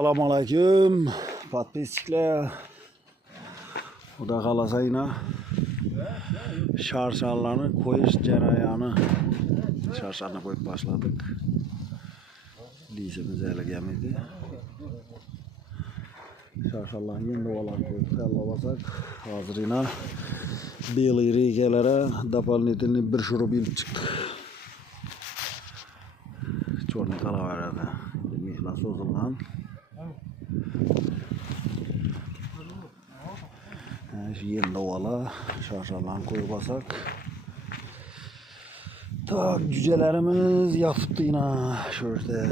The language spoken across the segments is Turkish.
Selamünaleyküm подписчикler. Xudo qalasa yine şarşarlarını koyuş cereyanı şarşarına koyup başladık. Lisemiz ele gelmedi. Şarşarlarını yeni dovalar koyup kallabasak hazır yine beli rigelere doполнительный bir şurup ilip çıktık. Çornu kalaverdi. Mihla sozulgan. Yeni dovala şarşarlarını koyup basak. Tak cücelerimiz yatıptı yine şöyle.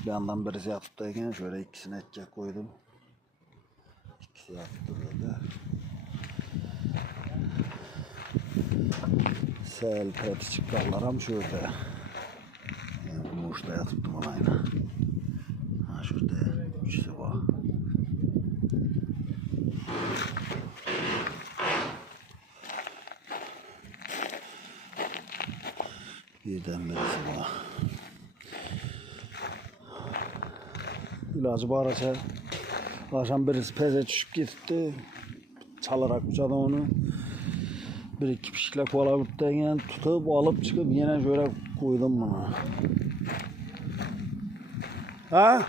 Bir yandan birisi yatıptayken şöyle ikisini etcek koydum. İkisi yatıptı böyle. Sel peti çıkarlarım şöyle. Yani boşta yatıptım ona yine. Ha şöyle üçüsü var. Birden birisi var. İlacı bağıracak. Akşam birisi peze düşüp gitti. Çalarak uçadı onu. Bir iki pişikle kola bittiğinden tutup alıp çıkıp yine şöyle koydum bunu. Ha?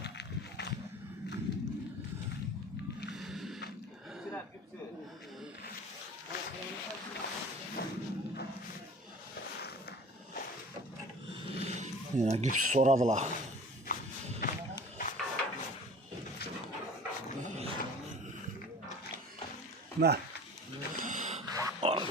Yine güpsü soradılar. Ne? Abi.